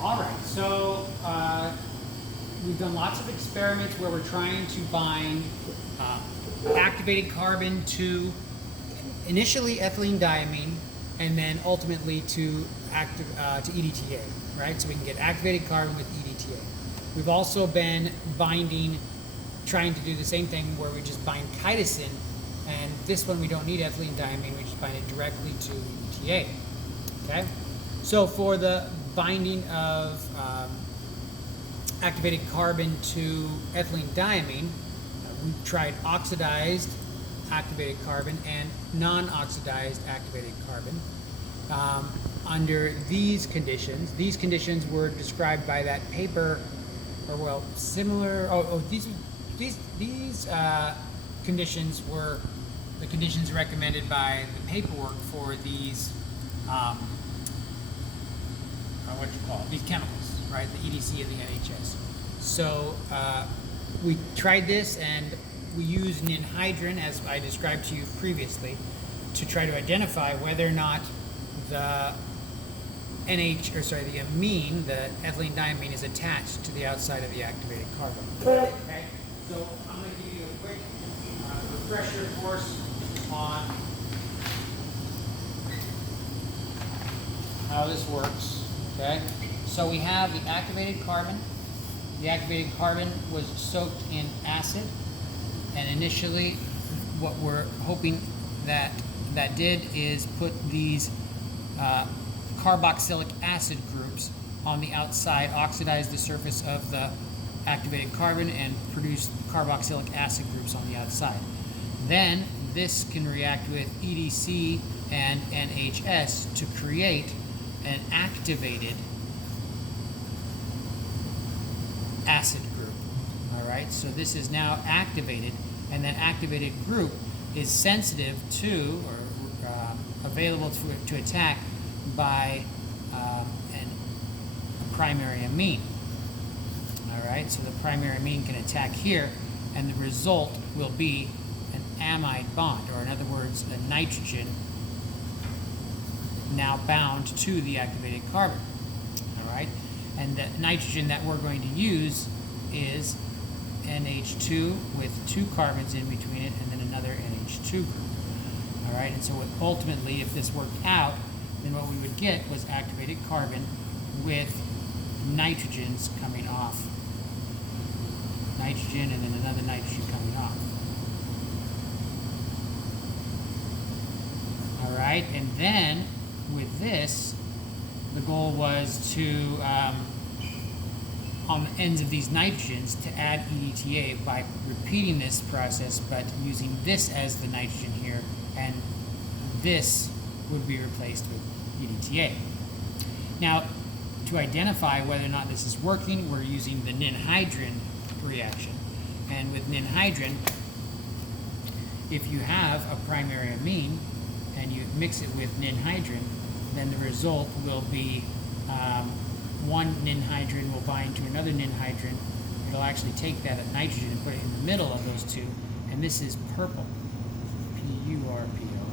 All right, so we've done lots of experiments where we're trying to bind activated carbon to initially ethylene diamine and then ultimately to EDTA, right? So we can get activated carbon with EDTA. We've also been binding, trying to do the same thing where we just bind chitosan, and this one we don't need ethylene diamine, we just bind it directly to EDTA, okay? So for the binding of activated carbon to ethylene diamine, we've tried oxidized activated carbon and non-oxidized activated carbon. Under these conditions were described by that paper, or well, similar. These conditions were the conditions recommended by the paperwork for these. These chemicals, right? The EDC and the NHS. So we tried this, and we used Ninhydrine, as I described to you previously, to try to identify whether or not the the amine, the ethylene diamine, is attached to the outside of the activated carbon. Okay, so I'm going to give you a quick refresher course on how this works. Okay, so we have the activated carbon. The activated carbon was soaked in acid, and initially what we're hoping that did is put these carboxylic acid groups on the outside, oxidize the surface of the activated carbon and produce carboxylic acid groups on the outside. Then this can react with EDC and NHS to create an activated acid group. All right, so this is now activated, and that activated group is sensitive to or available to attack by a primary amine. All right, so the primary amine can attack here, and the result will be an amide bond, or in other words, a nitrogen now bound to the activated carbon. All right, and the nitrogen that we're going to use is NH2 with two carbons in between it, and then another NH2 group. All right, and so ultimately, if this worked out, then what we would get was activated carbon with nitrogens coming off. Nitrogen and then another nitrogen coming off. All right, and then with this, the goal was to, on the ends of these nitrogens, to add EDTA by repeating this process, but using this as the nitrogen here, and this would be replaced with EDTA. Now, to identify whether or not this is working, we're using the Ninhydrine reaction. And with Ninhydrine, if you have a primary amine and you mix it with Ninhydrine, then the result will be one Ninhydrine will bind to another Ninhydrine. It'll actually take that nitrogen and put it in the middle of those two, and this is purple, P-U-R-P-L.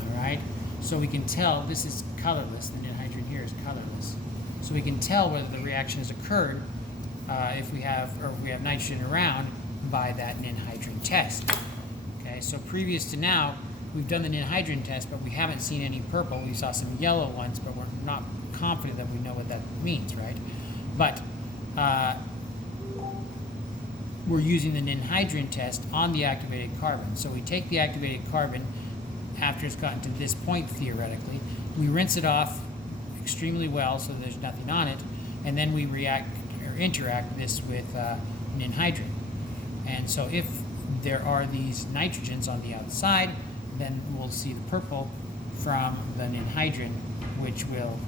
All right, so we can tell this is colorless. The Ninhydrine here is colorless, so we can tell whether the reaction has occurred if we have nitrogen around by that Ninhydrine test. Okay, so previous to now, we've done the Ninhydrine test, but we haven't seen any purple. We saw some yellow ones, but we're not confident that we know what that means, right? But we're using the Ninhydrine test on the activated carbon. So we take the activated carbon after it's gotten to this point, theoretically. We rinse it off extremely well so there's nothing on it, and then we interact this with Ninhydrine. And so if there are these nitrogens on the outside, then we'll see the purple from the Ninhydrine, which will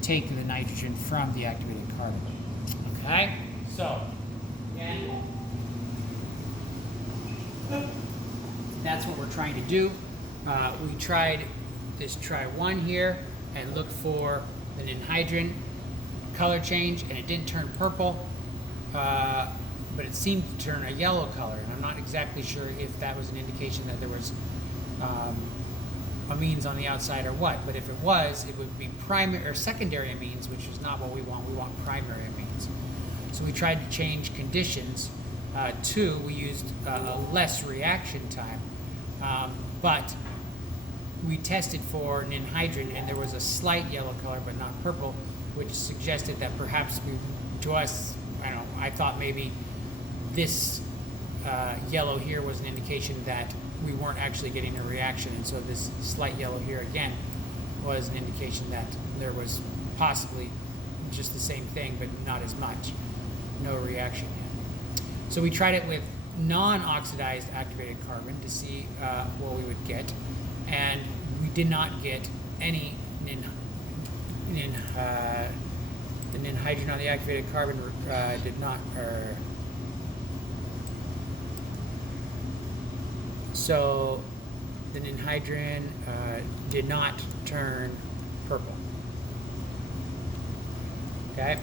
take the nitrogen from the activated carbon. Okay? So, again, that's what we're trying to do. We tried this try one here and looked for the Ninhydrine color change, and it didn't turn purple, but it seemed to turn a yellow color, and I'm not exactly sure if that was an indication that there was amines on the outside or what. But if it was, it would be primary or secondary amines, which is not what we want. We want primary amines. So we tried to change conditions. We used a less reaction time, but we tested for ninhydrine, and there was a slight yellow color, but not purple, which suggested that perhaps to us, I thought maybe this yellow here was an indication that we weren't actually getting a reaction, and so this slight yellow here again was an indication that there was possibly just the same thing, but not as much, no reaction yet. So we tried it with non-oxidized activated carbon to see what we would get, and we did not get any the ninhydrine on the activated carbon did not. So the ninhydrine did not turn purple. Okay,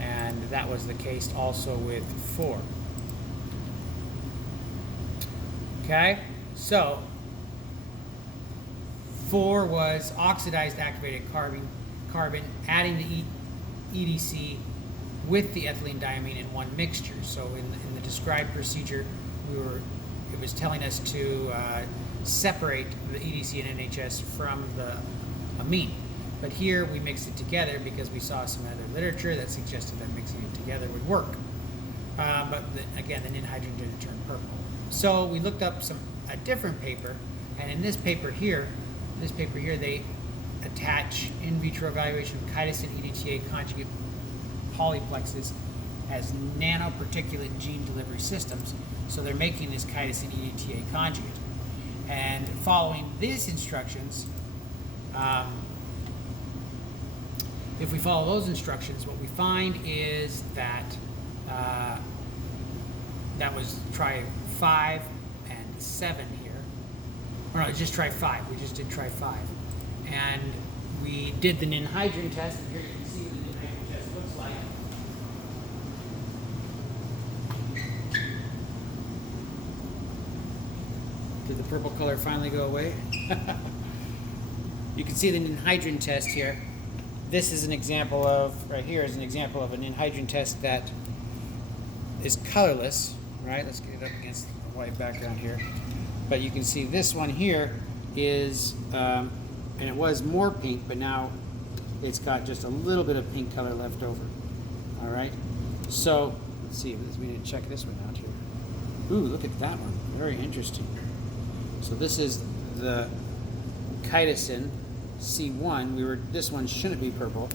and that was the case also with 4. Okay, so 4 was oxidized activated carbon, adding the EDC with the ethylene diamine in one mixture. So in the described procedure, it was telling us to separate the EDC and NHS from the amine. But here we mixed it together because we saw some other literature that suggested that mixing it together would work. Again, the ninhydrine didn't turn purple. So we looked up a different paper, and in this paper here, they attach in vitro evaluation of chitosan EDTA conjugate polyplexes as nanoparticulate gene delivery systems. So they're making this chitosan EDTA conjugate. And following these instructions, if we follow those instructions, what we find is that that was try 5 and 7 here. Or no, just try 5. We just did try 5. And we did the Ninhydrine test, and here you can see what the Ninhydrine test looks like. Did the purple color finally go away? You can see the Ninhydrine test here. This is an example of, right here is an example of a Ninhydrine test that is colorless, right? Let's get it up against the white background here. But you can see this one here is, and it was more pink, but now it's got just a little bit of pink color left over. All right. So let's see. We need to check this one out here. Ooh, look at that one. Very interesting. So this is the chitosan C1. This one shouldn't be purple.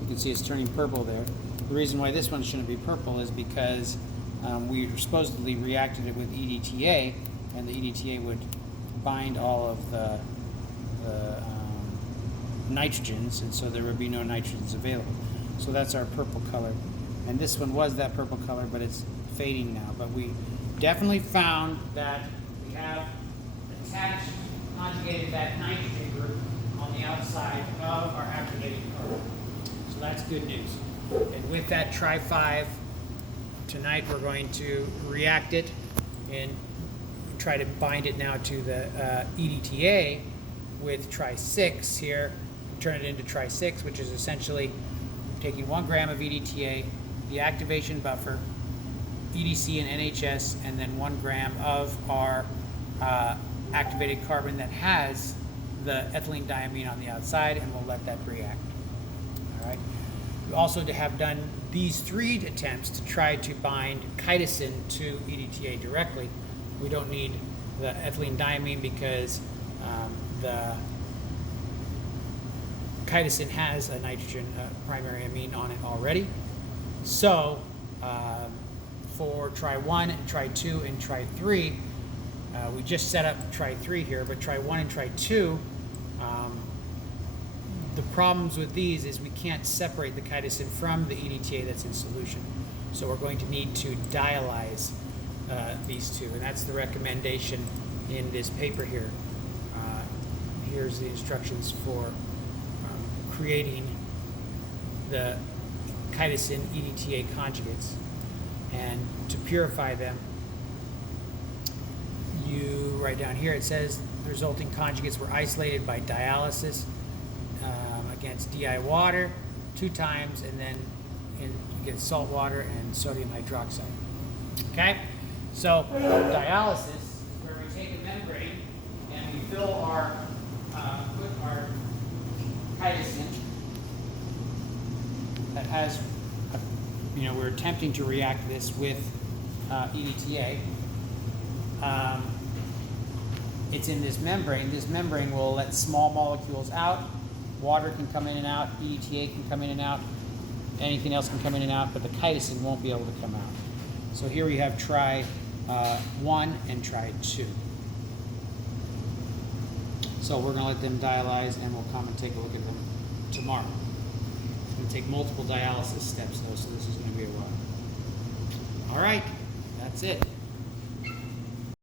You can see it's turning purple there. The reason why this one shouldn't be purple is because we supposedly reacted it with EDTA, and the EDTA would bind all of the nitrogens, and so there would be no nitrogens available. So that's our purple color. And this one was that purple color, but it's fading now. But we definitely found that we have attached, conjugated that nitrogen group on the outside of our activated carbon. So that's good news. And with that Tri-5, tonight we're going to react it and try to bind it now to the EDTA with Tri-6 here, turn it into Tri-6, which is essentially taking 1 gram of EDTA, the activation buffer, EDC and NHS, and then 1 gram of our activated carbon that has the ethylene diamine on the outside, and we'll let that react. All right. We also have done these 3 attempts to try to bind chitosan to EDTA directly. We don't need the ethylene diamine because the chitosan has a nitrogen primary amine on it already. So for try 1 and try 2 and try 3, we just set up try 3 here, but try 1 and try 2, the problems with these is we can't separate the chitosan from the EDTA that's in solution. So we're going to need to dialyze these two, and that's the recommendation in this paper here. Here's the instructions for creating the chitosan EDTA conjugates. And to purify them, you write down here, it says The resulting conjugates were isolated by dialysis against DI water 2 times, and then against salt water and sodium hydroxide. Okay? So dialysis is where we take a membrane and we fill put our chitosan that has, we're attempting to react this with EDTA. It's in this membrane. This membrane will let small molecules out. Water can come in and out. EDTA can come in and out. Anything else can come in and out, but the chitosan won't be able to come out. So here we have try 1 and try 2. So we're going to let them dialyze, and we'll come and take a look at them tomorrow. It's going to take multiple dialysis steps, though, so this is going to be a while. All right, that's it.